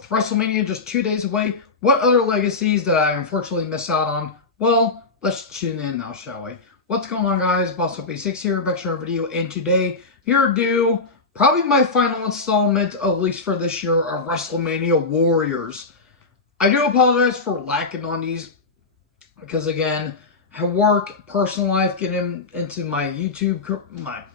With WrestleMania just 2 days away, what other legacies did I unfortunately miss out on? Well, let's tune in now, shall we? What's going on, guys? BossUp86 here, back to our video, and today, here to do probably my final installment, at least for this year, of WrestleMania Warriors. I do apologize for lacking on these, because again, I work, personal life, getting into my YouTube,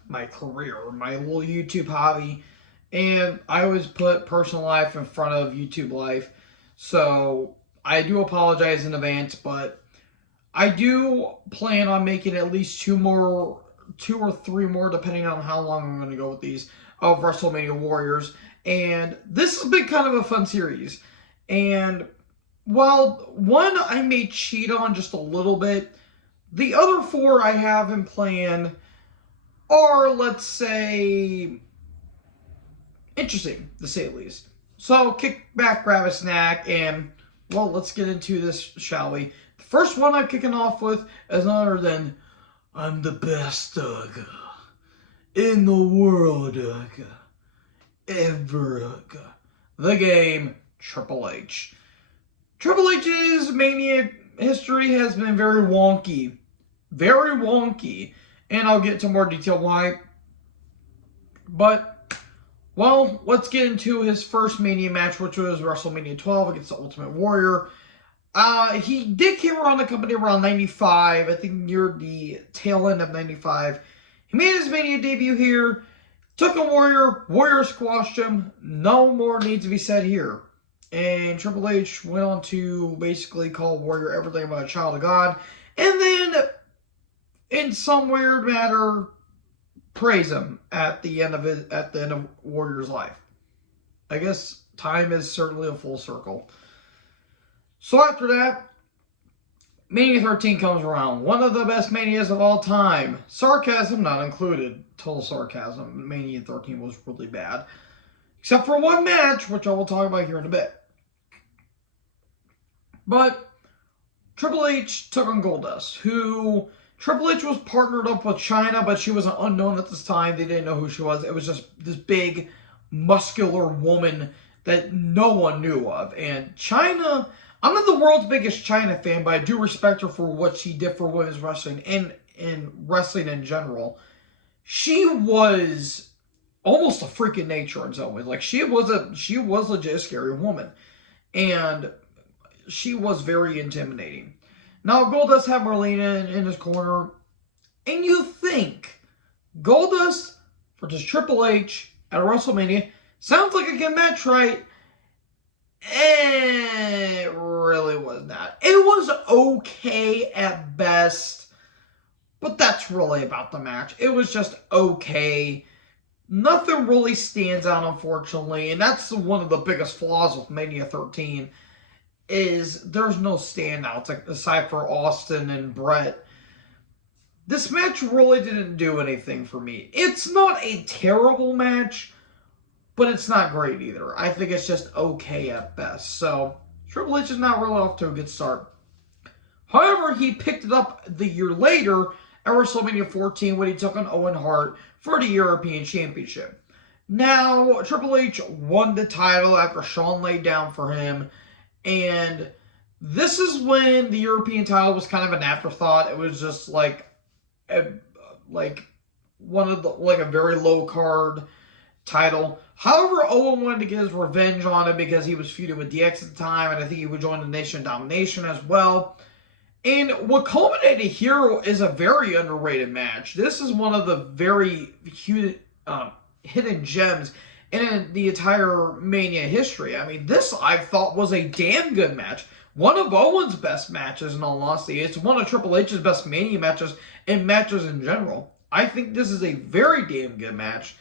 my career, my little YouTube hobby, and I always put personal life in front of YouTube life. So I do apologize in advance, but I do plan on making at least two or three more, depending on how long I'm going to go with these, of WrestleMania Warriors. And this has been kind of a fun series. And while one I may cheat on just a little bit, the other four I have in plan are, let's say, interesting, to say the least. So, kick back, grab a snack, and, well, let's get into this, shall we? The first one I'm kicking off with is none other than, I'm the best in the world ever. The game, Triple H. Triple H's Mania history has been very wonky. Very wonky. And I'll get into more detail why. But, well, let's get into his first Mania match, which was WrestleMania 12 against the Ultimate Warrior. He did came around the company around 95, I think near the tail end of 95. He made his Mania debut here, took a Warrior, Warrior squashed him, no more needs to be said here. And Triple H went on to basically call Warrior everything but a child of God, and then, in some weird manner, praise him at the end of Warrior's life. I guess time is certainly a full circle. So after that, Mania 13 comes around. One of the best Manias of all time. Sarcasm not included. Total sarcasm. Mania 13 was really bad. Except for one match, which I will talk about here in a bit. But Triple H took on Goldust, who Triple H was partnered up with Chyna, but she was an unknown at this time. They didn't know who she was. It was just this big, muscular woman that no one knew of. And Chyna, I'm not the world's biggest Chyna fan, but I do respect her for what she did for women's wrestling and wrestling in general. She was almost a freak of nature in some ways. Like, she was legit a scary woman. And she was very intimidating. Now, Goldust had Marlena in his corner. And you think Goldust versus Triple H at WrestleMania sounds like a good match, right? It really was not. It was okay at best. But that's really about the match. It was just okay. Nothing really stands out, unfortunately. And that's one of the biggest flaws with Mania 13. Is there's no standouts aside for Austin and Brett. This match really didn't do anything for me. It's not a terrible match, but it's not great either. I think it's just okay at best. So, Triple H is not really off to a good start. However, he picked it up the year later at WrestleMania 14 when he took on Owen Hart for the European Championship. Now, Triple H won the title after Shawn laid down for him. And this is when the European title was kind of an afterthought. It was just like a very low card title. However, Owen wanted to get his revenge on him because he was feuding with DX at the time, and I think he would join the Nation of Domination as well. And what culminated here is a very underrated match. This is one of the very hidden gems in the entire Mania history. I mean, this I thought was a damn good match. One of Owen's best matches, in all honesty. It's one of Triple H's best Mania matches and matches in general. I think this is a very damn good match.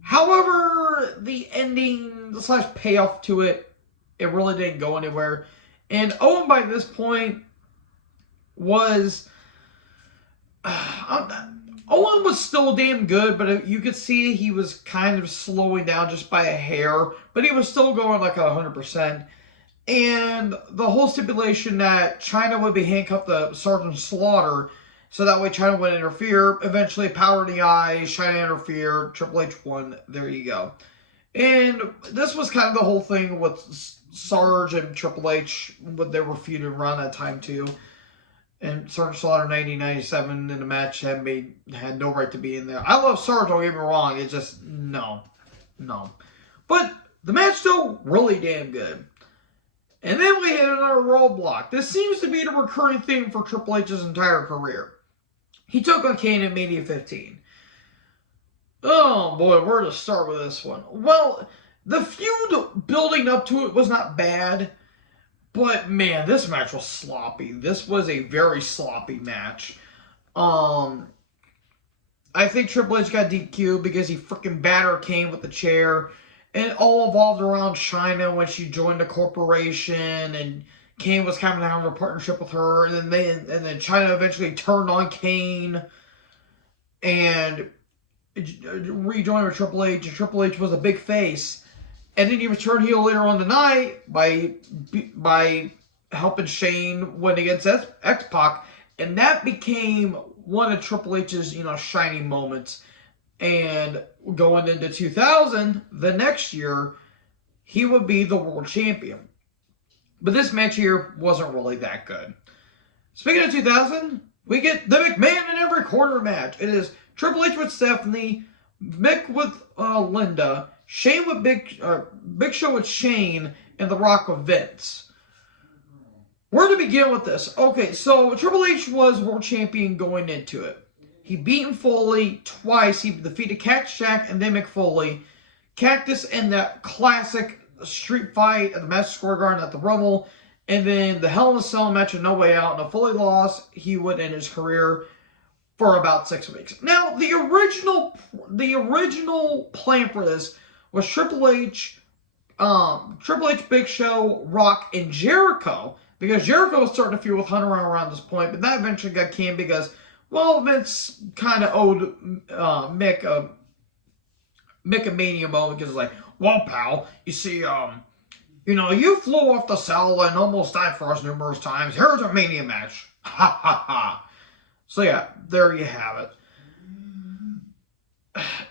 However, the ending / payoff to it really didn't go anywhere. And Owen, by this point, was Owen was still damn good, but you could see he was kind of slowing down just by a hair, but he was still going like 100%. And the whole stipulation that Chyna would be handcuffed to Sergeant Slaughter, so that way Chyna wouldn't interfere. Eventually, power in the eyes, Chyna interfered, Triple H won. There you go. And this was kind of the whole thing with Sarge and Triple H when they were feuding around that time too. And Sarge Slaughter 1997 in the match had no right to be in there. I love Sarge, don't get me wrong. It's just no. But the match still really damn good. And then we hit another roadblock. This seems to be the recurring theme for Triple H's entire career. He took on Kane at Mania 15. Oh boy, where to start with this one? Well, the feud building up to it was not bad, but man, this match was sloppy. This was a very sloppy match. I think Triple H got DQ'd because he freaking battered Kane with the chair. And it all evolved around Chyna when she joined the corporation, and Kane was kind of having a partnership with her, and then Chyna eventually turned on Kane and rejoined with Triple H, and Triple H was a big face. And then he was turned heel later on tonight by helping Shane win against X-Pac, and that became one of Triple H's shining moments. And going into 2000, the next year, he would be the world champion. But this match here wasn't really that good. Speaking of 2000, we get the McMahon in every corner match. It is Triple H with Stephanie, Mick with Linda, Shane with Big Show with Shane, and The Rock with Vince. Where to begin with this? Okay, so Triple H was world champion going into it. He beat Foley twice. He defeated Cactus Jack and then Mick Foley. Cactus in that classic street fight at the Madison Square Garden at the Rumble. And then the Hell in a Cell match of No Way Out. And a Foley loss, he would end his career for about 6 weeks. Now, the original plan for this was Triple H, Big Show, Rock, and Jericho. Because Jericho was starting to feud with Hunter around this point. But that eventually got canned because, well, Vince kind of owed Mick a Mania moment because it's like, well, pal, you see, you flew off the cell and almost died for us numerous times. Here's a Mania match. Ha ha ha. So yeah, there you have it.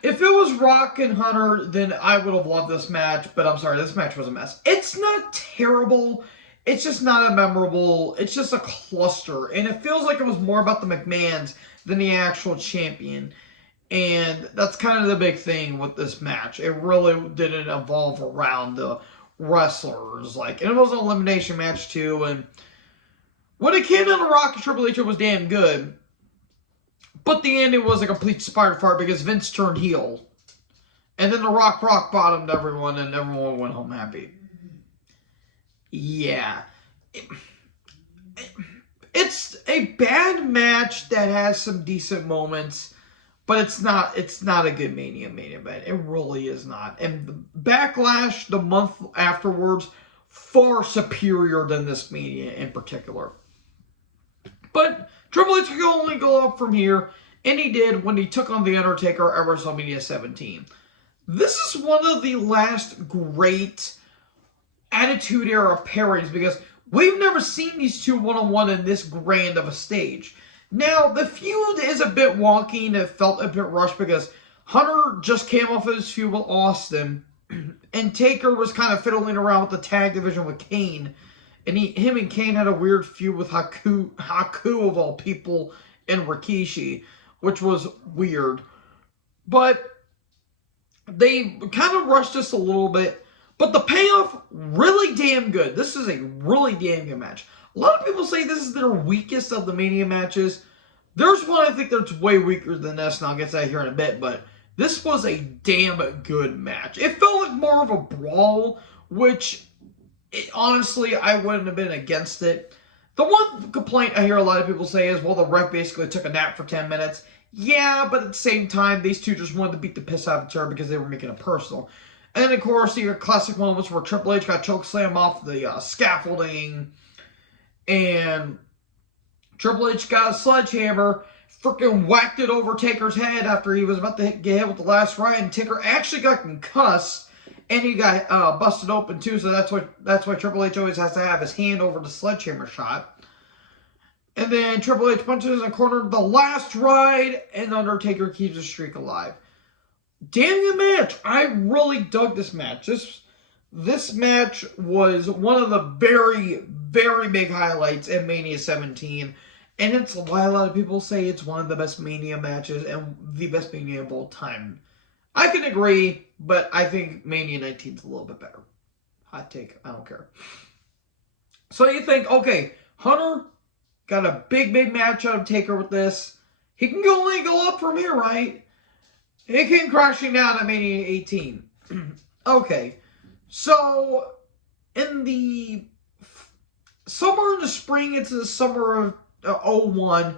If it was Rock and Hunter, then I would have loved this match, but I'm sorry, this match was a mess. It's not terrible. It's just not a memorable, it's just a cluster. And it feels like it was more about the McMahons than the actual champion. And that's kind of the big thing with this match. It really didn't evolve around the wrestlers. And it was an elimination match too. And when it came down to Rock and Triple H, it was damn good. But the ending was a complete spider fart because Vince turned heel. And then the Rock bottomed everyone and everyone went home happy. Yeah. It's a bad match that has some decent moments, but it's not a good Mania main event. It really is not. And the Backlash the month afterwards, far superior than this Mania in particular. But Triple H could only go up from here, and he did when he took on The Undertaker at WrestleMania 17. This is one of the last great Attitude Era pairings because we've never seen these two one-on-one in this grand of a stage. Now, the feud is a bit wonky and it felt a bit rushed because Hunter just came off of his feud with Austin and Taker was kind of fiddling around with the tag division with Kane. And him and Kane had a weird feud with Haku of all people and Rikishi, which was weird. But they kind of rushed us a little bit. But the payoff, really damn good. This is a really damn good match. A lot of people say this is their weakest of the Mania matches. There's one I think that's way weaker than this, and I'll get to that here in a bit. But this was a damn good match. It felt like more of a brawl, which, honestly, I wouldn't have been against it. The one complaint I hear a lot of people say is, well, the ref basically took a nap for 10 minutes. Yeah, but at the same time, these two just wanted to beat the piss out of each other because they were making it personal. And then, of course, your classic moments where Triple H got chokeslammed off the scaffolding. And Triple H got a sledgehammer, freaking whacked it over Taker's head after he was about to get hit with the last ride. And Taker actually got concussed. And he got busted open, too. So that's why Triple H always has to have his hand over the sledgehammer shot. And then Triple H punches in the corner the last ride. And Undertaker keeps the streak alive. damn good match. I really dug this match. This match was one of the very, very big highlights in Mania 17. And it's why a lot of people say it's one of the best Mania matches and the best Mania of all time. I can agree, but I think Mania 19 is a little bit better. Hot take. I don't care. So you think, okay, Hunter got a big, big match out of Taker with this. He can only go up from here, right? He came crashing down at Mania 18. Okay. So, in the somewhere in the spring into the summer of 01,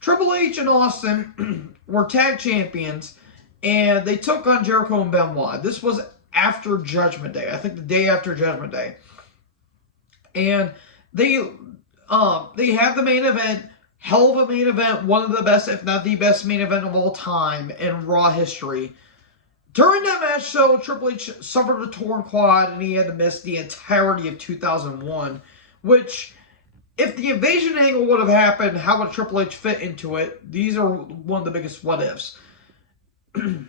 Triple H and Austin were tag champions, and they took on Jericho and Benoit. This was after Judgment Day. I think the day after Judgment Day. And they had the main event, hell of a main event, one of the best, if not the best main event of all time in Raw history. During that match, though, Triple H suffered a torn quad, and he had to miss the entirety of 2001, which, if the invasion angle would have happened, how would Triple H fit into it? These are one of the biggest what-ifs. Then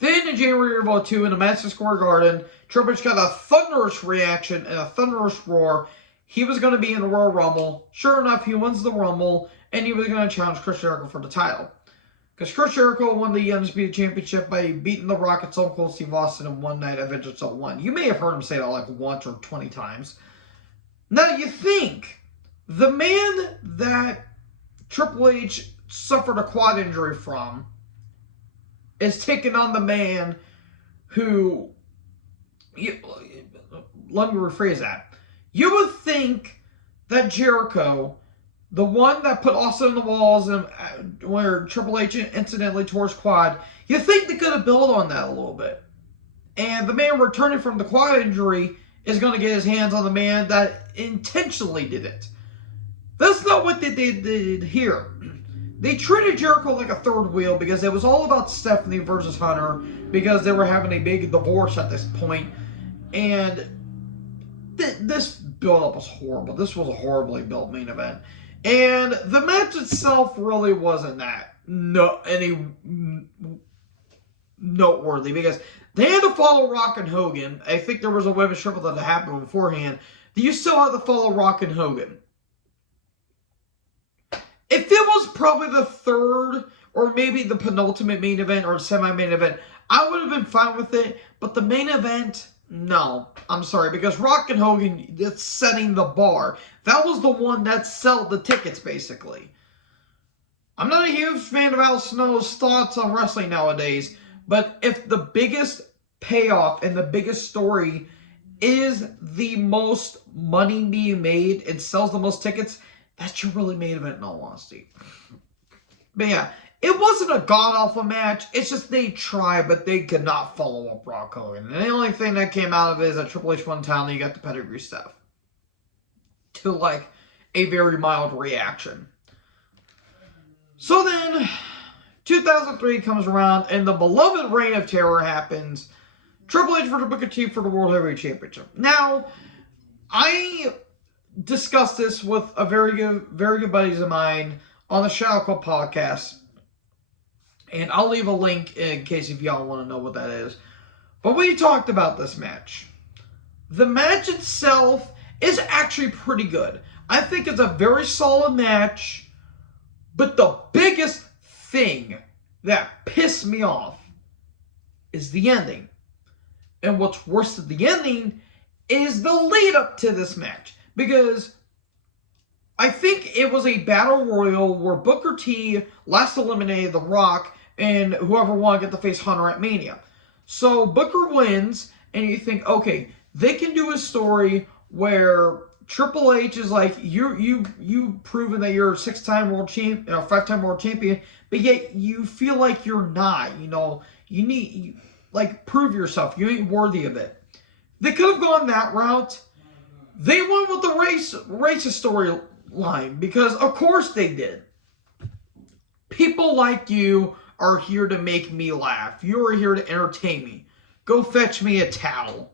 in January of 02, in the Madison Square Garden, Triple H got a thunderous reaction and a thunderous roar. He was going to be in the Royal Rumble. Sure enough, he wins the Rumble, and he was going to challenge Chris Jericho for the title. Because Chris Jericho won the Undisputed Championship by beating The Rock at Stone Cold Steve Austin in one night at Vengeance 01. You may have heard him say that like once or 20 times. Now you think, the man that Triple H suffered a quad injury from is taking on the man who, let me rephrase that. You would think that Jericho, the one that put Austin on the walls and where Triple H incidentally tore his quad, you think they could have built on that a little bit. And the man returning from the quad injury is going to get his hands on the man that intentionally did it. That's not what they did here. They treated Jericho like a third wheel because it was all about Stephanie versus Hunter because they were having a big divorce at this point. And this build-up was horrible. This was a horribly built main event. And the match itself really wasn't that any noteworthy because they had to follow Rock and Hogan. I think there was a women's triple that happened beforehand. You still had to follow Rock and Hogan. If it was probably the third or maybe the penultimate main event or semi-main event, I would have been fine with it. But the main event, no. I'm sorry, because Rock and Hogan, that's setting the bar. That was the one that sold the tickets, basically. I'm not a huge fan of Al Snow's thoughts on wrestling nowadays, but if the biggest payoff and the biggest story is the most money being made and sells the most tickets, that's your really main event in all honesty. But yeah, it wasn't a god-awful match. It's just they tried, but they could not follow up Rock Hogan. And the only thing that came out of it is that Triple H won town and you got the pedigree stuff. To like a very mild reaction. So then, 2003 comes around and the beloved Reign of Terror happens. Triple H versus Booker T for the World Heavyweight Championship. Now, I discussed this with a very good buddies of mine on the Shadow Club podcast. And I'll leave a link in case if y'all want to know what that is. But we talked about this match. The match itself is actually pretty good. I think it's a very solid match. But the biggest thing that pissed me off is the ending. And what's worse than the ending is the lead up to this match. Because I think it was a battle royal where Booker T last eliminated The Rock and whoever won get to face Hunter at Mania. So Booker wins and you think, okay, they can do a story where Triple H is like, you've proven that you're a 6-time world champion, 5-time world champion, but yet you feel like you're not, you prove yourself. You ain't worthy of it. They could have gone that route. They went with the racist storyline because of course they did. People like you are here to make me laugh. You are here to entertain me. Go fetch me a towel.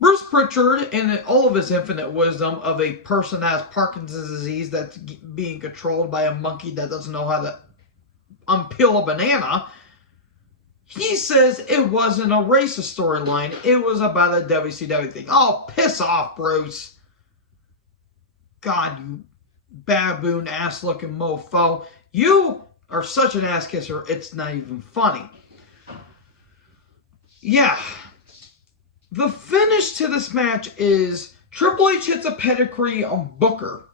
Bruce Pritchard, in all of his infinite wisdom of a person that has Parkinson's disease that's being controlled by a monkey that doesn't know how to peel a banana. He says it wasn't a racist storyline. It was about a WCW thing. Oh, piss off, Bruce. God, you baboon ass-looking mofo. You are such an ass kisser, it's not even funny. Yeah. The finish to this match is Triple H hits a pedigree on Booker.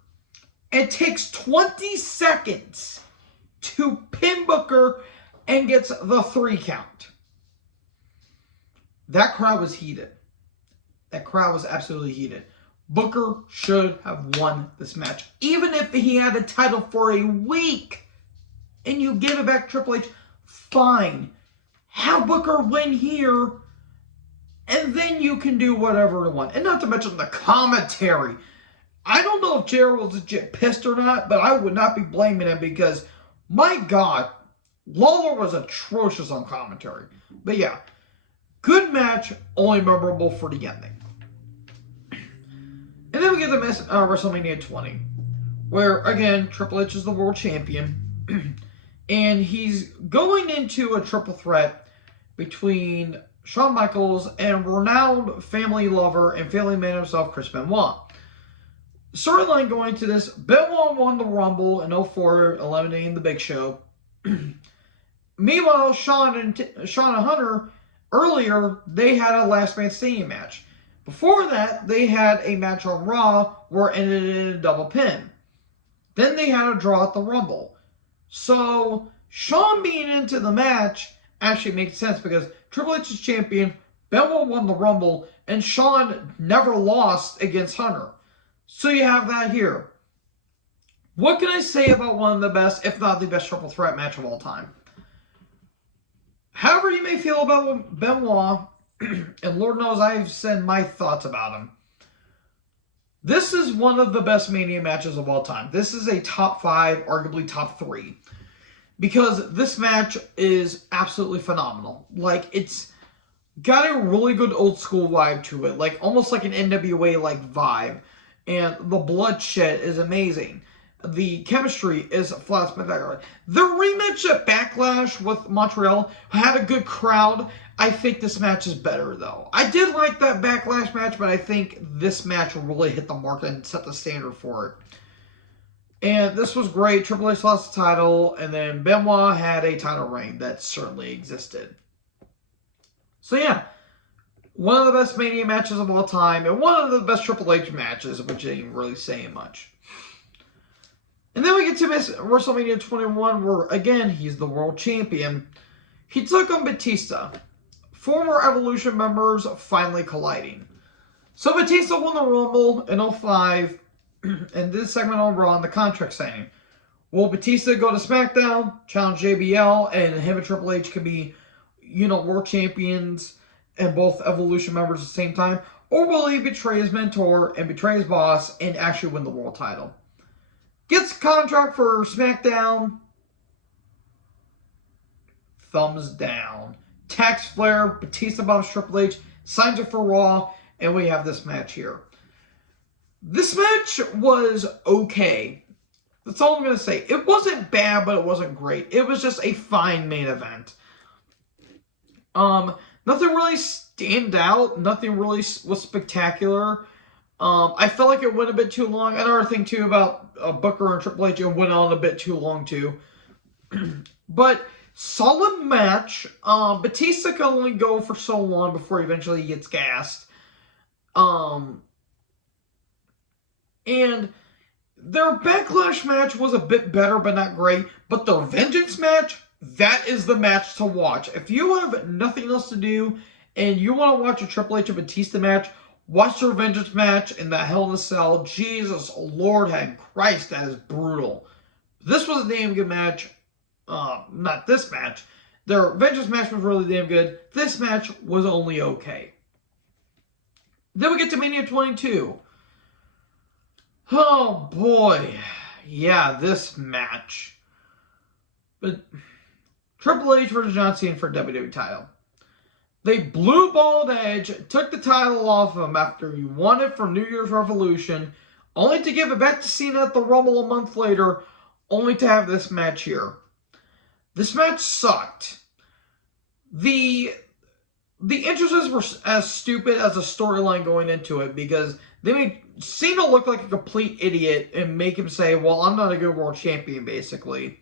It takes 20 seconds to pin Booker and gets the 3 count. That crowd was heated. That crowd was absolutely heated. Booker should have won this match. Even if he had a title for a week and you give it back to Triple H, fine. Have Booker win here and then you can do whatever you want. And not to mention the commentary. I don't know if Jared was legit pissed or not, but I would not be blaming him because, my God, Lawler was atrocious on commentary. But yeah, good match, only memorable for the ending. And then we get to WrestleMania 20, where, again, Triple H is the world champion. And he's going into a triple threat between Shawn Michaels and renowned family lover and family man himself, Chris Benoit. Storyline going to this, Benoit won the Rumble in 2004, eliminating the Big Show. Meanwhile, Shawn and Hunter, earlier, they had a last man standing match. Before that, they had a match on Raw where it ended in a double pin. Then they had a draw at the Rumble. So, Shawn being into the match actually makes sense because Triple H is champion, Benoit won the Rumble, and Shawn never lost against Hunter. So you have that here. What can I say about one of the best, if not the best, triple threat match of all time? However you may feel about Benoit, and Lord knows I've said my thoughts about him, this is one of the best Mania matches of all time. This is a top 5, arguably top 3. Because this match is absolutely phenomenal. Like, it's got a really good old school vibe to it. Like, almost like an NWA-like vibe. And the bloodshed is amazing. The chemistry is flat spectacular. The rematch at Backlash with Montreal had a good crowd. I think this match is better, though. I did like that Backlash match, but I think this match really hit the mark and set the standard for it. And this was great. Triple H lost the title, and then Benoit had a title reign that certainly existed. So yeah, one of the best Mania matches of all time, and one of the best Triple H matches, which ain't really saying much. And then we get to WrestleMania 21, where, again, he's the world champion. He took on Batista. Former Evolution members finally colliding. So Batista won the Rumble in 2005, and this segment on Raw on the contract signing. Will Batista go to SmackDown, challenge JBL, and him and Triple H can be, world champions and both Evolution members at the same time? Or will he betray his mentor and betray his boss and actually win the world title? Gets a contract for SmackDown. Thumbs down. Tax Flair, Batista bombs Triple H, signs it for Raw, and we have this match here. This match was okay. That's all I'm going to say. It wasn't bad, but it wasn't great. It was just a fine main event. Nothing really stand out. Nothing really was spectacular. I felt like it went a bit too long. Another thing, too, about Booker and Triple H, it went on a bit too long, too. But solid match. Batista can only go for so long before he eventually gets gassed. And their Backlash match was a bit better, but not great. But their Vengeance match, that is the match to watch. If you have nothing else to do and you want to watch a Triple H and Batista match, watch their Vengeance match in the Hell in a Cell. Jesus, Lord and Christ, that is brutal. This was a damn good match. Not this match. Their Vengeance match was really damn good. This match was only okay. Then we get to Mania 22. Oh boy. Yeah, this match. But Triple H versus John Cena for WWE title. They blue balled Edge, took the title off him after he won it from New Year's Revolution, only to give it back to Cena at the Rumble a month later, only to have this match here. This match sucked. The entrances were as stupid as the storyline going into it, because they made Cena look like a complete idiot and make him say, well, I'm not a good world champion, basically.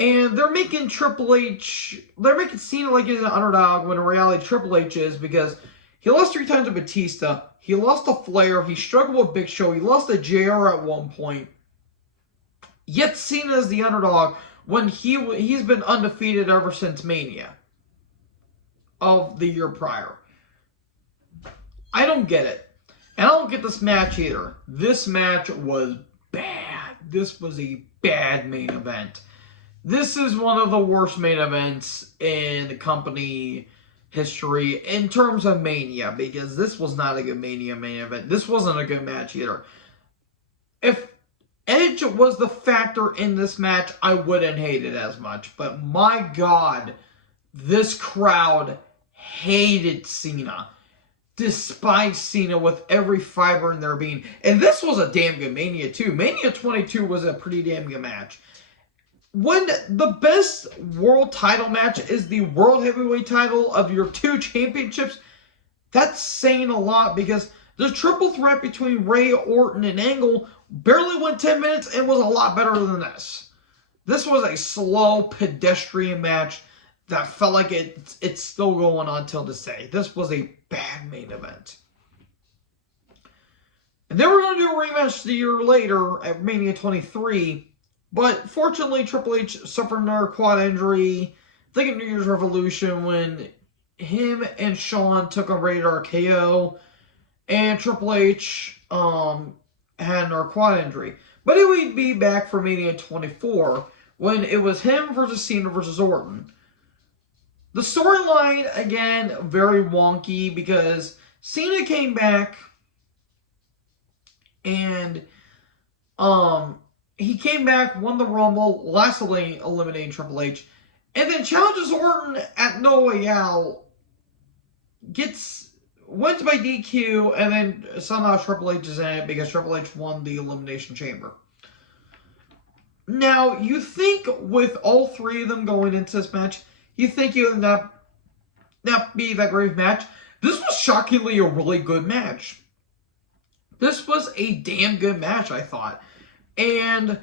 And they're making they're making Cena like he's an underdog, when in reality Triple H is, because he lost 3 times to Batista, he lost to Flair, he struggled with Big Show, he lost to JR at one point. Yet Cena is the underdog when he's been undefeated ever since Mania of the year prior. I don't get it. And I don't get this match either. This match was bad. This was a bad main event. This is one of the worst main events in the company history in terms of Mania, because this was not a good Mania main event. This wasn't a good match either. If Edge was the factor in this match, I wouldn't hate it as much. But my God, this crowd hated Cena. Despised Cena with every fiber in their being. And this was a damn good Mania too. Mania 22 was a pretty damn good match. When the best world title match is the world heavyweight title of your 2 championships, that's saying a lot, because the triple threat between Ray, Orton, and Angle barely went 10 minutes and was a lot better than this. This was a slow, pedestrian match that felt like it's still going on till this day. This was a bad main event. And they were going to do a rematch the year later at Mania 23, but fortunately Triple H suffered another quad injury, I think at New Year's Revolution, when him and Shawn took a rated RKO, and Triple H had another quad injury. But he would be back for Mania 24, when it was him versus Cena versus Orton. The storyline, again, very wonky, because Cena came back and he came back, won the Rumble, lastly eliminating Triple H, and then challenges Orton at No Way Out, wins by DQ, and then somehow Triple H is in it because Triple H won the Elimination Chamber. Now, you think with all 3 of them going into this match, you think it would not be that great match. This was shockingly a really good match. This was a damn good match, I thought. And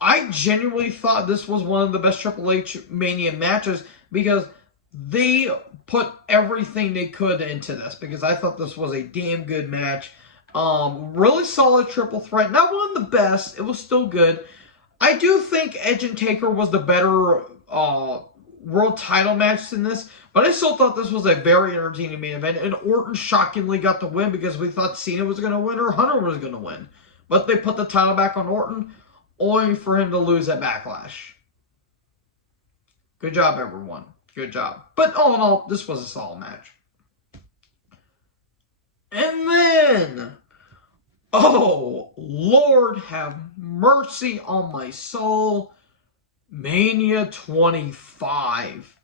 I genuinely thought this was one of the best Triple H Mania matches, because they put everything they could into this, because I thought this was a damn good match. Really solid triple threat. Not one of the best. It was still good. I do think Edge and Taker was the better world title match in this, but I still thought this was a very entertaining main event, and Orton shockingly got the win, because we thought Cena was going to win or Hunter was going to win. But they put the title back on Orton, only for him to lose at Backlash. Good job, everyone. Good job. But all in all, this was a solid match. And then, oh, Lord have mercy on my soul, Mania 25.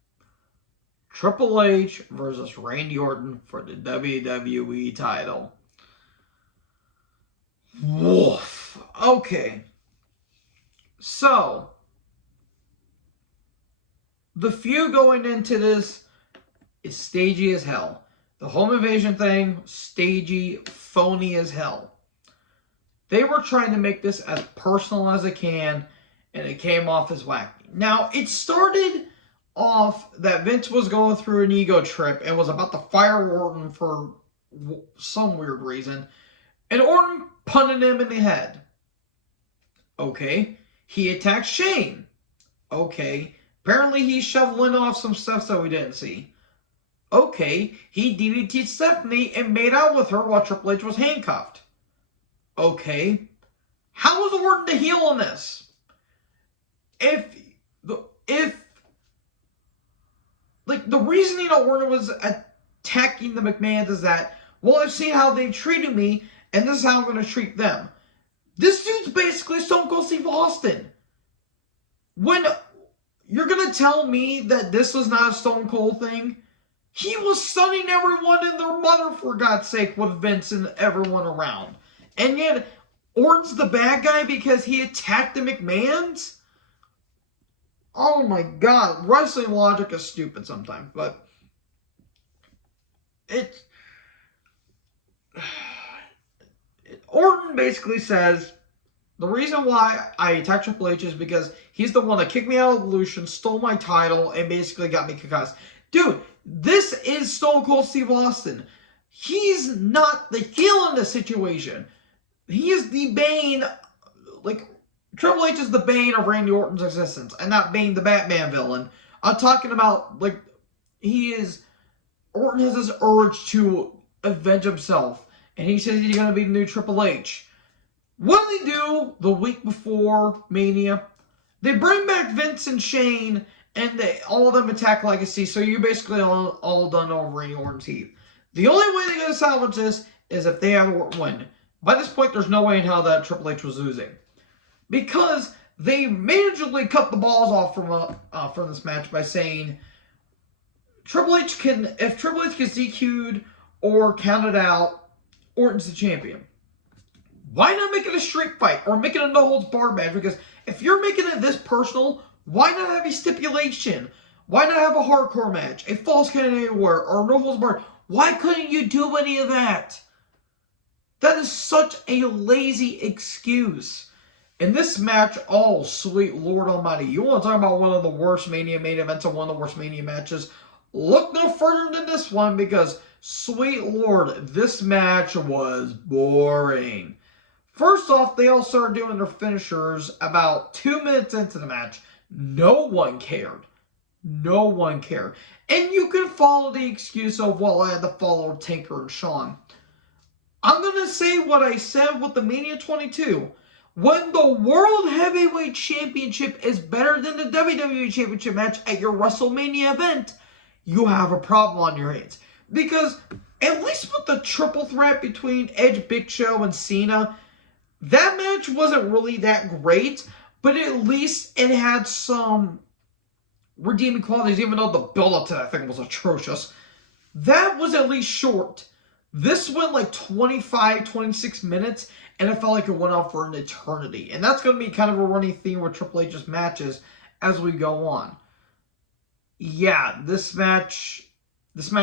Triple H versus Randy Orton for the WWE title. Woof. Okay. So, the feud going into this is stagey as hell. The home invasion thing, stagey, phony as hell. They were trying to make this as personal as it can, and it came off as wacky. Now, it started off that Vince was going through an ego trip and was about to fire Orton for some weird reason, and Orton punted him in the head. Okay. He attacked Shane. Okay. Apparently he's shoveling off some stuff so we didn't see. Okay. He DDT'd Stephanie and made out with her while Triple H was handcuffed. Okay. How was Orton the heel in this? Like, the reasoning Orton was attacking the McMahons is that, well, I've seen how they treated me, and this is how I'm going to treat them. This dude's basically Stone Cold Steve Austin. When you're going to tell me that this was not a Stone Cold thing, he was stunning everyone and their mother, for God's sake, with Vince and everyone around. And yet, Orton's the bad guy because he attacked the McMahons? Oh my god, wrestling logic is stupid sometimes, but it's... Orton basically says, the reason why I attacked Triple H is because he's the one that kicked me out of Evolution, stole my title, and basically got me concussed. Dude, this is Stone Cold Steve Austin. He's not the heel in this situation. He is the bane, like, Triple H is the bane of Randy Orton's existence, and not Bane the Batman villain. I'm talking about, like, Orton has this urge to avenge himself, and he says he's going to be the new Triple H. What do they do the week before Mania? They bring back Vince and Shane, and all of them attack Legacy, so you're basically all done over Randy Orton's heat. The only way they're going to salvage this is if they have Orton win. By this point, there's no way in hell that Triple H was losing. Because they majorly cut the balls off from this match by saying if Triple H gets DQ'd or counted out, Orton's the champion. Why not make it a street fight or make it a no-holds-barred match? Because if you're making it this personal, why not have a stipulation? Why not have a hardcore match, a false count anywhere, or no-holds-barred? Why couldn't you do any of that? That is such a lazy excuse. In this match, oh, sweet Lord Almighty. You want to talk about one of the worst Mania main events and one of the worst Mania matches? Look no further than this one because, sweet Lord, this match was boring. First off, they all started doing their finishers about 2 minutes into the match. No one cared. No one cared. And you can follow the excuse of, well, I had to follow Tinker and Shawn. I'm going to say what I said with the Mania 22. When the World Heavyweight Championship is better than the WWE Championship match at your WrestleMania event, you have a problem on your hands. Because at least with the triple threat between Edge, Big Show, and Cena, that match wasn't really that great, but at least it had some redeeming qualities, even though the build-up to that thing was atrocious. That was at least short. This went like 25, 26 minutes, and it felt like it went on for an eternity. And that's going to be kind of a running theme with Triple H's matches as we go on. Yeah, this match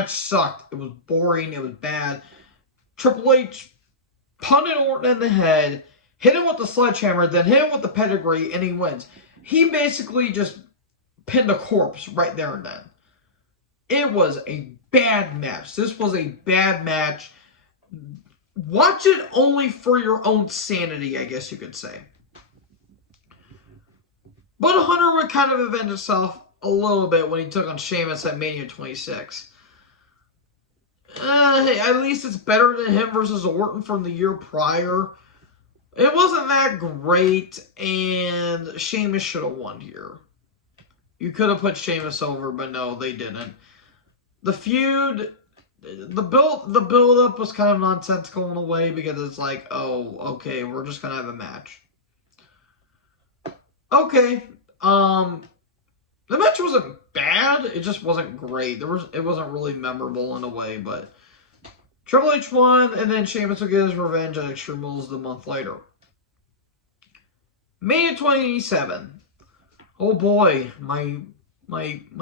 sucked. It was boring. It was bad. Triple H punted Orton in the head, hit him with the sledgehammer, then hit him with the pedigree, and he wins. He basically just pinned a corpse right there and then. It was a bad match. This was a bad match. Watch it only for your own sanity, I guess you could say. But Hunter would kind of avenge himself a little bit when he took on Sheamus at Mania 26. At least it's better than him versus Orton from the year prior. It wasn't that great, and Sheamus should have won here. You could have put Sheamus over, but no, they didn't. The feud, the build-up was kind of nonsensical in a way because it's like, oh, okay, we're just going to have a match. Okay, the match wasn't bad, it just wasn't great. It wasn't really memorable in a way, but Triple H won, and then Sheamus will get his revenge at Extreme Rules the month later. Mania 27. Oh boy, my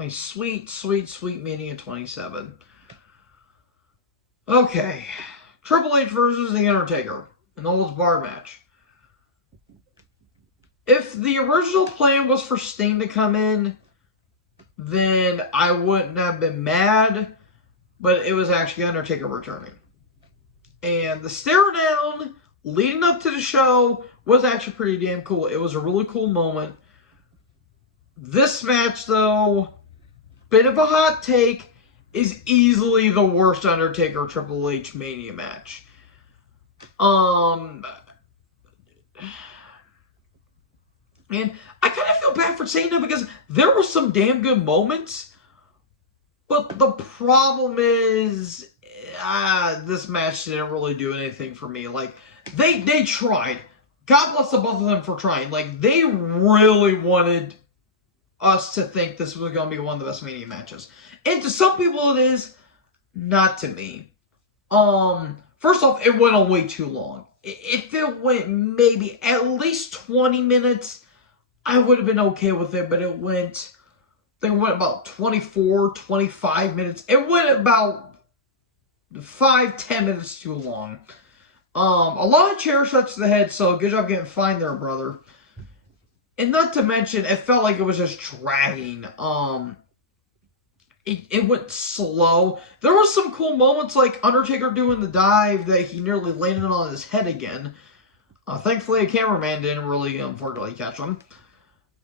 sweet, sweet, sweet Mania 27. Okay, Triple H versus The Undertaker, an old bar match. If the original plan was for Sting to come in, then I wouldn't have been mad, but it was actually Undertaker returning. And the stare down leading up to the show was actually pretty damn cool. It was a really cool moment. This match, though, bit of a hot take, is easily the worst Undertaker Triple H Mania match. And I kind of feel bad for saying that because there were some damn good moments. But the problem is, this match didn't really do anything for me. Like, they tried. God bless the both of them for trying. Like, they really wanted us to think this was going to be one of the best Mania matches. And to some people it is, not to me. First off, it went on way too long. If it went maybe at least 20 minutes, I would have been okay with it, but I think it went about 24, 25 minutes. It went about 5, 10 minutes too long. A lot of chair shots to the head, so good job getting fine there, brother. And not to mention, it felt like it was just dragging. It went slow. There were some cool moments, like Undertaker doing the dive that he nearly landed on his head again. Thankfully, a cameraman didn't really, unfortunately, catch him.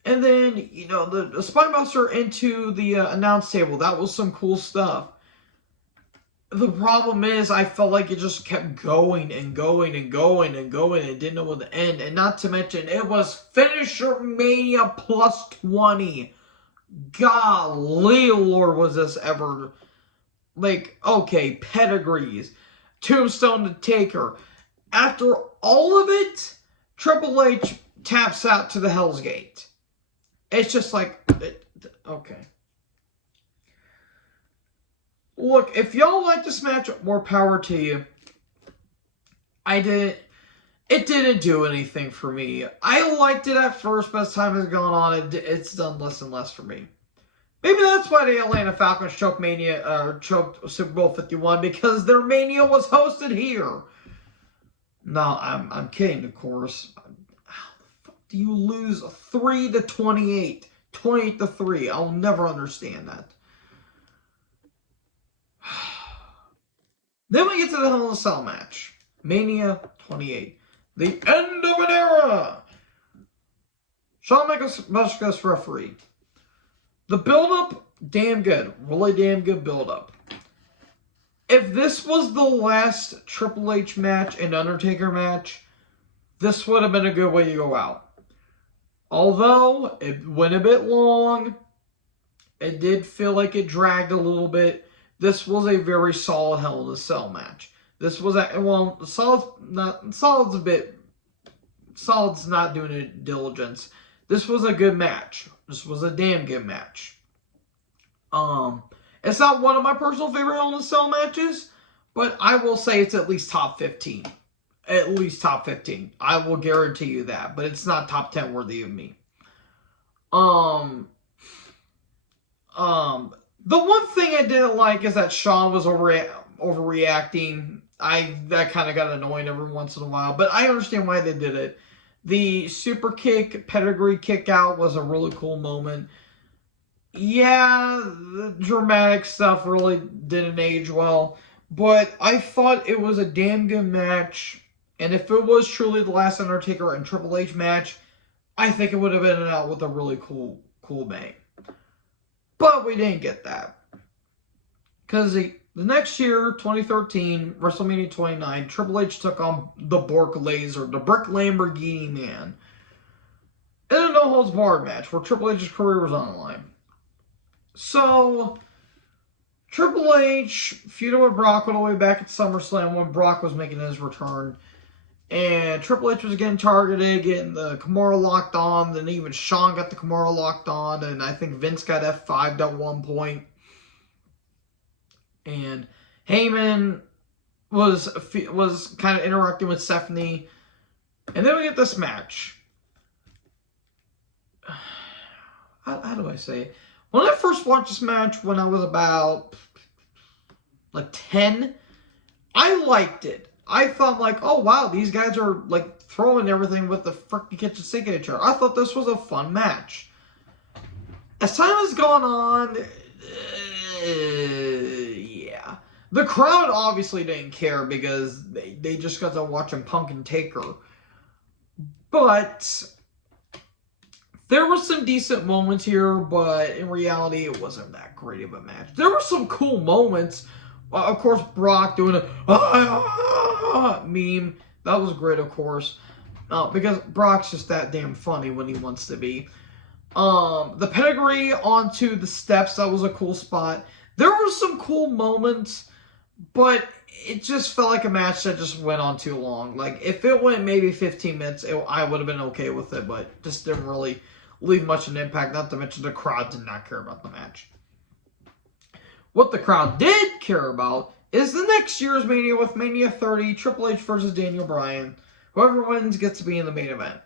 And then, you know, the Spinebuster into the announce table. That was some cool stuff. The problem is, I felt like it just kept going and going and going and going and didn't know when to end. And not to mention, it was Finisher Mania plus 20. Golly, Lord, was this ever... Like, okay, pedigrees. Tombstone to Taker. After all of it, Triple H taps out to the Hell's Gate. It's just like, okay. Look, if y'all like this match, more power to you. It didn't do anything for me. I liked it at first, but as time has gone on, it's done less and less for me. Maybe that's why the Atlanta Falcons choked Super Bowl 51, because their Mania was hosted here. No, I'm kidding, of course. How the fuck do you lose 3-28? 28-3. I'll never understand that. Then we get to the Hell in a Cell match. Mania 28. The end of an era. Shawn Michaels referee. The build-up, damn good. Really damn good build-up. If this was the last Triple H match and Undertaker match, this would have been a good way to go out. Although, it went a bit long. It did feel like it dragged a little bit. This was a very solid Hell in a Cell match. This was solid's not doing it diligence. This was a good match. This was a damn good match. It's not one of my personal favorite Hell in a Cell matches, but I will say it's at least top 15. At least top 15. I will guarantee you that, but it's not top 10 worthy of me. The one thing I didn't like is that Shawn was overreacting. That kind of got annoying every once in a while, but I understand why they did it. The super kick, pedigree kick out was a really cool moment. Yeah, the dramatic stuff really didn't age well, but I thought it was a damn good match, and if it was truly the last Undertaker and Triple H match, I think it would have ended out with a really cool bang. But we didn't get that. Because the next year, 2013, WrestleMania 29, Triple H took on the Bork Laser, the Brick Lamborghini Man, in a no-holds-barred match where Triple H's career was on the line. So, Triple H feuded with Brock all the way back at SummerSlam when Brock was making his return. And Triple H was getting targeted, getting the Kimura locked on. Then even Shawn got the Kimura locked on. And I think Vince got F5'd at one point. And Heyman was kind of interacting with Stephanie. And then we get this match. How do I say it? When I first watched this match when I was about like 10, I liked it. I thought like, oh wow, these guys are like throwing everything with the freaking kitchen sink at each other. I thought this was a fun match. As time has gone on, yeah. The crowd obviously didn't care because they just got to watching Punk and Taker. But there were some decent moments here, but in reality, it wasn't that great of a match. There were some cool moments. Of course, Brock doing a meme. That was great, of course. Because Brock's just that damn funny when he wants to be. The pedigree onto the steps, that was a cool spot. There were some cool moments, but it just felt like a match that just went on too long. Like, if it went maybe 15 minutes, I would have been okay with it, but just didn't really leave much of an impact. Not to mention the crowd did not care about the match. What the crowd did care about is the next year's Mania with Mania 30, Triple H versus Daniel Bryan. Whoever wins gets to be in the main event.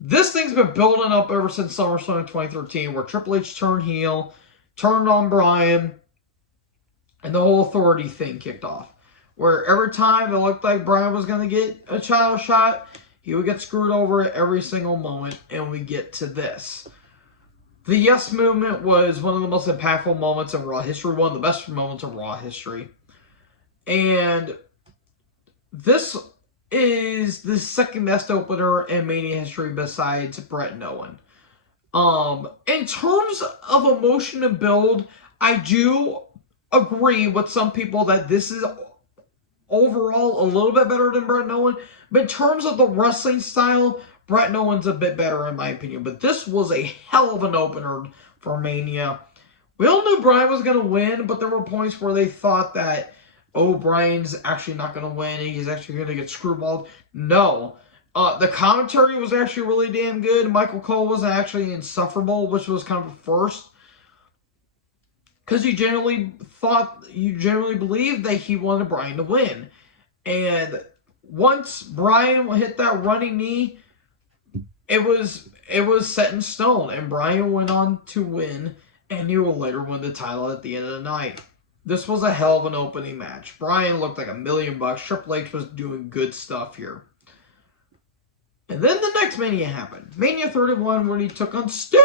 This thing's been building up ever since SummerSlam 2013, where Triple H turned heel, turned on Bryan, and the whole authority thing kicked off. Where every time it looked like Bryan was going to get a title shot, he would get screwed over at every single moment, and we get to this. The Yes Movement was one of the most impactful moments of Raw history, one of the best moments of Raw history. And this is the second best opener in Mania history besides Bret and Owen. In terms of emotion and build, I do agree with some people that this is overall a little bit better than Bret and Owen. But in terms of the wrestling style, Bret and Owen's a bit better in my opinion. But this was a hell of an opener for Mania. We all knew Bryan was going to win, but there were points where they thought that, oh, Bryan's actually not going to win. He's actually going to get screwballed. No. The commentary was actually really damn good. Michael Cole was actually insufferable, which was kind of a first. Because you generally believed that he wanted Bryan to win. And once Bryan hit that running knee, it was set in stone. And Bryan went on to win, and he will later win the title at the end of the night. This was a hell of an opening match. Bryan looked like $1 million. Triple H was doing good stuff here. And then the next Mania happened. Mania 31, when he took on Sting.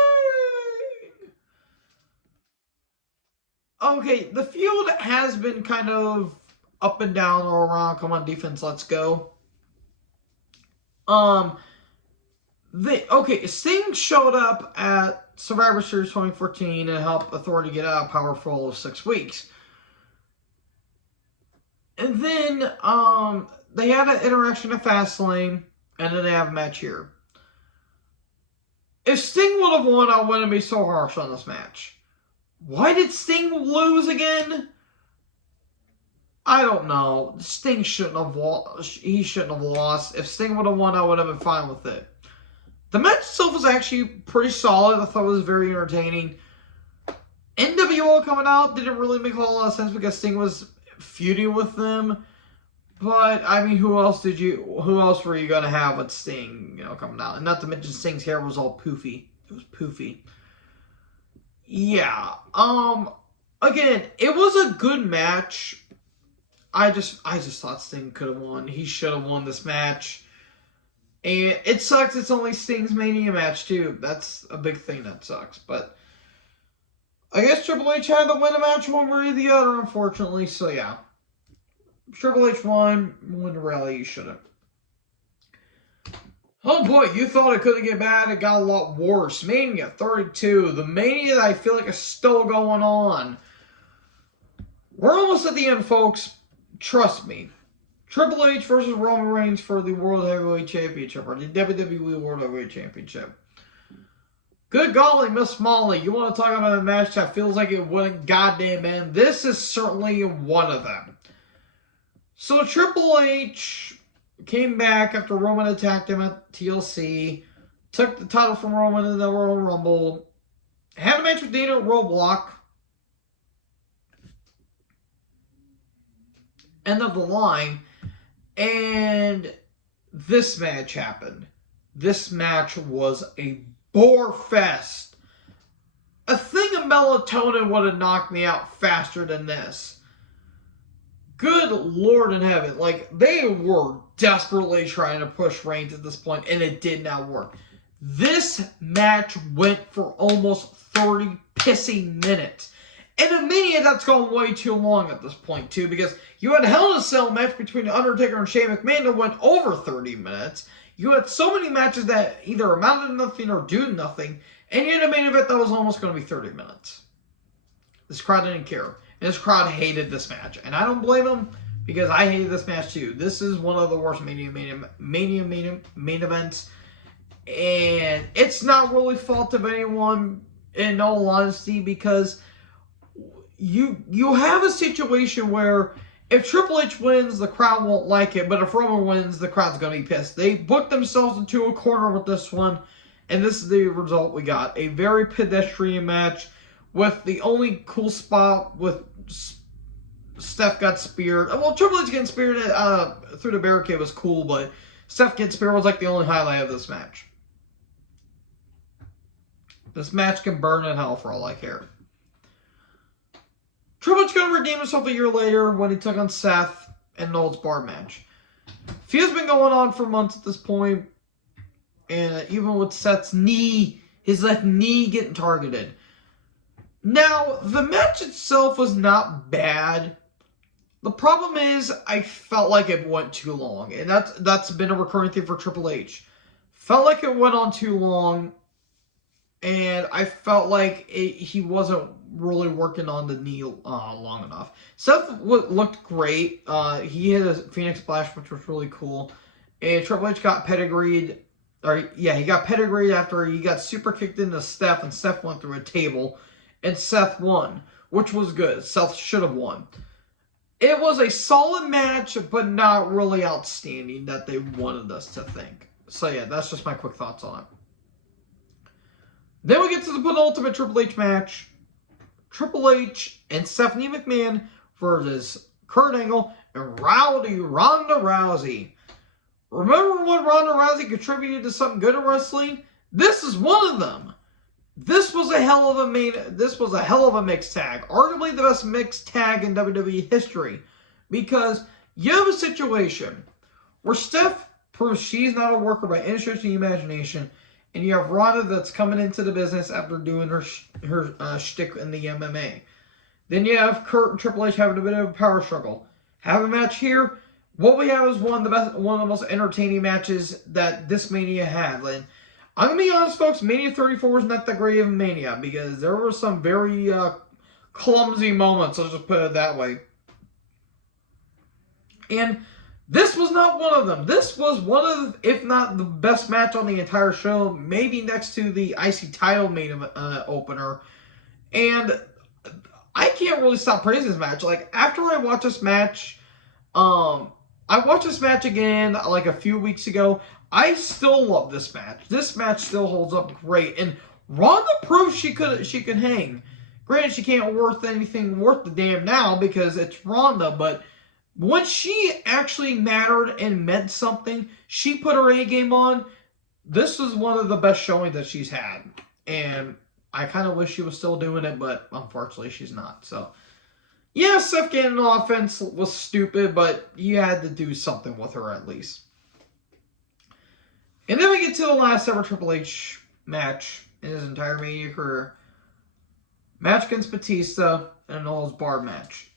Okay, the feud has been kind of up and down or around. Come on, defense, let's go. Sting showed up at Survivor Series 2014 and helped Authority get out of Powerful of 6 weeks. And then they had an interaction at Fastlane, and then they have a match here. If Sting would have won, I wouldn't be so harsh on this match. Why did Sting lose again? I don't know. Sting shouldn't have lost. He shouldn't have lost. If Sting would have won, I would have been fine with it. The match itself was actually pretty solid. I thought it was very entertaining. NWO coming out didn't really make a whole lot of sense because Sting was feuding with them. But, I mean, who else were you going to have with Sting, coming out? And not to mention Sting's hair was all poofy. It was poofy. Yeah. Again, it was a good match. I just thought Sting could have won. He should have won this match. And it sucks it's only Sting's Mania match, too. That's a big thing that sucks. But I guess Triple H had to win a match one way or the other, unfortunately. So, yeah. Triple H won the rally. You shouldn't. Oh boy, you thought it couldn't get bad. It got a lot worse. Mania 32. The Mania that I feel like is still going on. We're almost at the end, folks. Trust me. Triple H versus Roman Reigns for the World Heavyweight Championship, or the WWE World Heavyweight Championship. Good golly, Miss Molly. You want to talk about a match that feels like it wouldn't goddamn end? This is certainly one of them. So Triple H came back after Roman attacked him at TLC, took the title from Roman in the Royal Rumble, had a match with Dana at Roadblock, end of the line, and this match happened. This match was a bore fest. A thing of melatonin would have knocked me out faster than this. Good Lord in heaven. Like, they were desperately trying to push Reigns at this point, and it did not work. This match went for almost 30 pissing minutes. And in Mania, that's gone way too long at this point, too, because you had a Hell in a Cell match between The Undertaker and Shane McMahon that went over 30 minutes. You had so many matches that either amounted to nothing or do nothing, and you had a main event that was almost going to be 30 minutes. This crowd didn't care. And this crowd hated this match. And I don't blame them, because I hated this match too. This is one of the worst Mania main events. And it's not really fault of anyone, in all honesty, because you have a situation where if Triple H wins, the crowd won't like it. But if Roman wins, the crowd's going to be pissed. They booked themselves into a corner with this one. And this is the result we got. A very pedestrian match. With the only cool spot with Steph got speared. Well, Triple H getting speared through the barricade was cool, but Steph getting speared was like the only highlight of this match. This match can burn in hell for all I care. Triple H going to redeem himself a year later when he took on Seth in the holds barred match. Feud's been going on for months at this point, and even with Seth's knee, his left knee getting targeted. Now, the match itself was not bad. The problem is, I felt like it went too long, and that's been a recurring thing for Triple H. Felt like it went on too long, and I felt like he wasn't really working on the knee long enough. Seth looked great. He hit a Phoenix Splash, which was really cool. And Triple H got pedigreed. He got pedigreed after he got super kicked into Steph, and Steph went through a table. And Seth won, which was good. Seth should have won. It was a solid match, but not really outstanding that they wanted us to think. So yeah, that's just my quick thoughts on it. Then we get to the penultimate Triple H match. Triple H and Stephanie McMahon versus Kurt Angle and Rowdy Ronda Rousey. Remember when Ronda Rousey contributed to something good in wrestling? This is one of them. This was a hell of a mixed tag. Arguably the best mixed tag in WWE history. Because you have a situation where Steph proves she's not a worker by any stretch of the imagination, and you have Ronda that's coming into the business after doing her shtick in the MMA. Then you have Kurt and Triple H having a bit of a power struggle. Have a match here. What we have is one of the most entertaining matches that this Mania had. Like, I'm going to be honest, folks, Mania 34 was not that great of a Mania because there were some very clumsy moments, let's just put it that way. And this was not one of them. This was one of, if not the best match on the entire show, maybe next to the IC title main opener. And I can't really stop praising this match. Like, after I watched this match, I watched this match again like a few weeks ago. I still love this match. This match still holds up great. And Ronda proves she could hang. Granted, she can't worth anything worth the damn now because it's Ronda, but when she actually mattered and meant something, she put her A game on. This was one of the best showings that she's had. And I kind of wish she was still doing it, but unfortunately she's not. So, yeah, Seth getting an offense was stupid, but you had to do something with her at least. And then we get to the last ever Triple H match in his entire Mania career. Match against Batista in an all-bar match.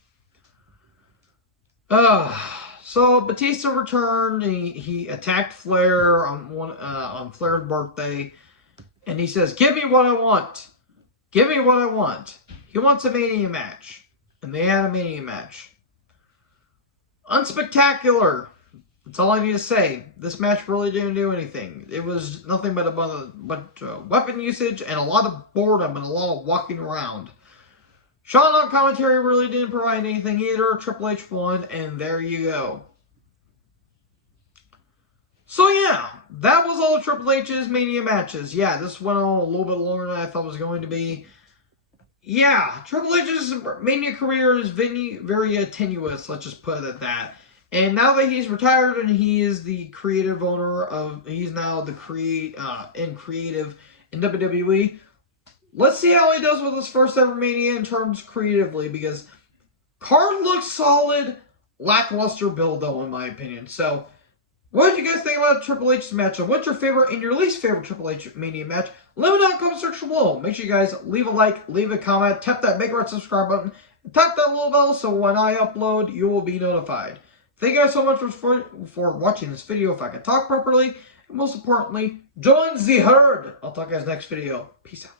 So Batista returned. He attacked Flair on Flair's birthday, and he says, "Give me what I want. Give me what I want." He wants a Mania match, and they had a Mania match. Unspectacular. That's all I need to say. This match really didn't do anything. It was nothing but a bunch of weapon usage and a lot of boredom and a lot of walking around. Sean on commentary really didn't provide anything either. Triple H won, and there you go. So yeah, that was all of Triple H's Mania matches. Yeah, this went on a little bit longer than I thought it was going to be. Yeah, Triple H's Mania career is very tenuous, let's just put it at that. And now that he's retired and he is the creative owner of, he's now the creative in WWE. Let's see how he does with his first ever Mania in terms creatively, because card looks solid, lackluster build though, in my opinion. So, what did you guys think about Triple H's matchup? What's your favorite and your least favorite Triple H Mania match? Let me know in the comment section below. Make sure you guys leave a like, leave a comment, tap that big red subscribe button, and tap that little bell so when I upload, you will be notified. Thank you guys so much for watching this video, if I can talk properly. And most importantly, join the herd. I'll talk to you guys next video. Peace out.